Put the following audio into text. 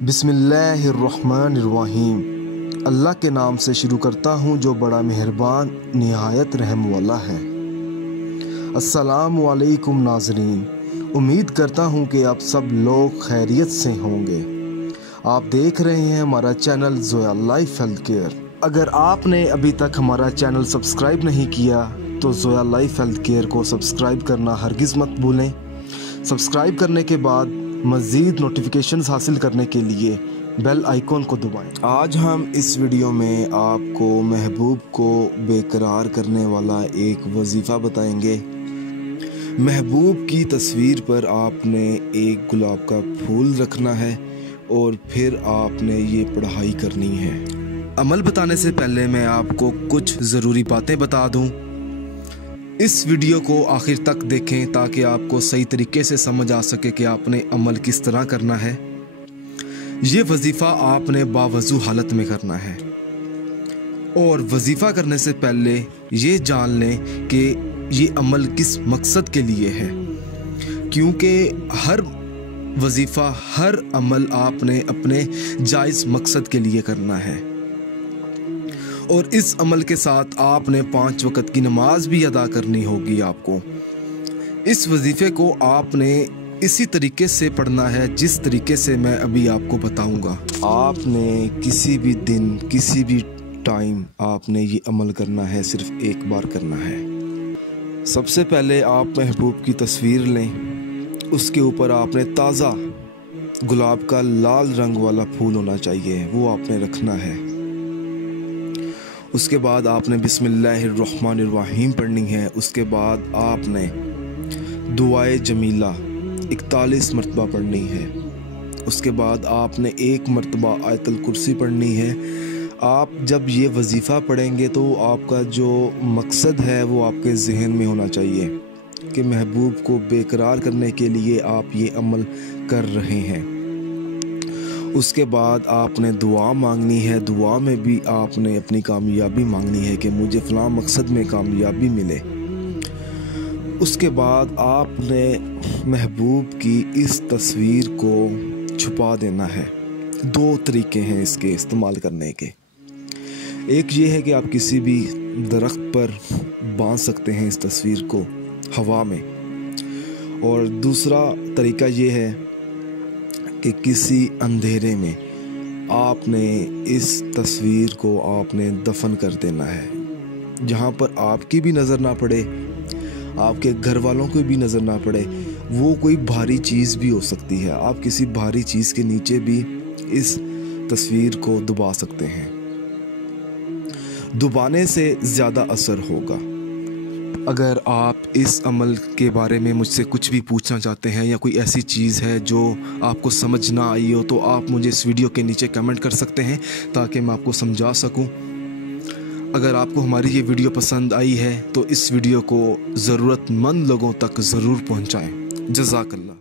बिस्मिल्लाहिर्रहमानिर्रहीम। अल्लाह के नाम से शुरू करता हूँ जो बड़ा मेहरबान निहायत रहम वाला है। अस्सलामु अलैकुम नाज़रीन, उम्मीद करता हूँ कि आप सब लोग खैरियत से होंगे। आप देख रहे हैं हमारा channel Zoya life health care. अगर आपने अभी तक हमारा चैनल सब्सक्राइब नहीं किया तो ज़ोया लाइफ हेल्थ केयर को सब्सक्राइब करना हरगिज़ मत भूलें। सब्सक्राइब करने के बाद मज़ीद नोटिफिकेशंस हासिल करने के लिए बेल आइकॉन को दबाएं। आज हम इस वीडियो में आपको महबूब को बेकरार करने वाला एक वजीफ़ा बताएंगे। महबूब की तस्वीर पर आपने एक गुलाब का फूल रखना है और फिर आपने ये पढ़ाई करनी है। अमल बताने से पहले मैं आपको कुछ ज़रूरी बातें बता दूं। इस वीडियो को आखिर तक देखें ताकि आपको सही तरीके से समझ आ सके कि आपने अमल किस तरह करना है। ये वजीफ़ा आपने बावजू हालत में करना है और वजीफ़ा करने से पहले ये जान लें कि ये अमल किस मकसद के लिए है, क्योंकि हर वजीफ़ा हर अमल आपने अपने जायज़ मकसद के लिए करना है और इस अमल के साथ आपने 5 वक़्त की नमाज भी अदा करनी होगी। आपको इस वजीफ़े को आपने इसी तरीके से पढ़ना है जिस तरीके से मैं अभी आपको बताऊंगा। आपने किसी भी दिन किसी भी टाइम आपने ये अमल करना है, सिर्फ एक बार करना है। सबसे पहले आप महबूब की तस्वीर लें, उसके ऊपर आपने ताज़ा गुलाब का लाल रंग वाला फूल होना चाहिए, वो आपने रखना है। उसके बाद आपने बिस्मिल्लाहिर्रहमानिर्रहीम पढ़नी है। उसके बाद आपने दुआए जमीला 41 मरतबा पढ़नी है। उसके बाद आपने 1 मरतबा आयतुल कुर्सी पढ़नी है। आप जब ये वजीफ़ा पढ़ेंगे तो आपका जो मकसद है वो आपके जहन में होना चाहिए कि महबूब को बेकरार करने के लिए आप ये अमल कर रहे हैं। उसके बाद आपने दुआ मांगनी है। दुआ में भी आपने अपनी कामयाबी मांगनी है कि मुझे फ़लाँ मकसद में कामयाबी मिले। उसके बाद आपने महबूब की इस तस्वीर को छुपा देना है। 2 तरीके हैं इसके इस्तेमाल करने के। एक ये है कि आप किसी भी दरख्त पर बांध सकते हैं इस तस्वीर को हवा में, और दूसरा तरीका ये है कि किसी अंधेरे में आपने इस तस्वीर को आपने दफन कर देना है, जहाँ पर आपकी भी नज़र ना पड़े, आपके घर वालों को भी नज़र ना पड़े। वो कोई भारी चीज़ भी हो सकती है, आप किसी भारी चीज़ के नीचे भी इस तस्वीर को दबा सकते हैं। दबाने से ज़्यादा असर होगा। अगर आप इस अमल के बारे में मुझसे कुछ भी पूछना चाहते हैं या कोई ऐसी चीज़ है जो आपको समझ ना आई हो तो आप मुझे इस वीडियो के नीचे कमेंट कर सकते हैं ताकि मैं आपको समझा सकूं। अगर आपको हमारी ये वीडियो पसंद आई है तो इस वीडियो को ज़रूरतमंद लोगों तक ज़रूर पहुंचाएं। जज़ाकल्लाह।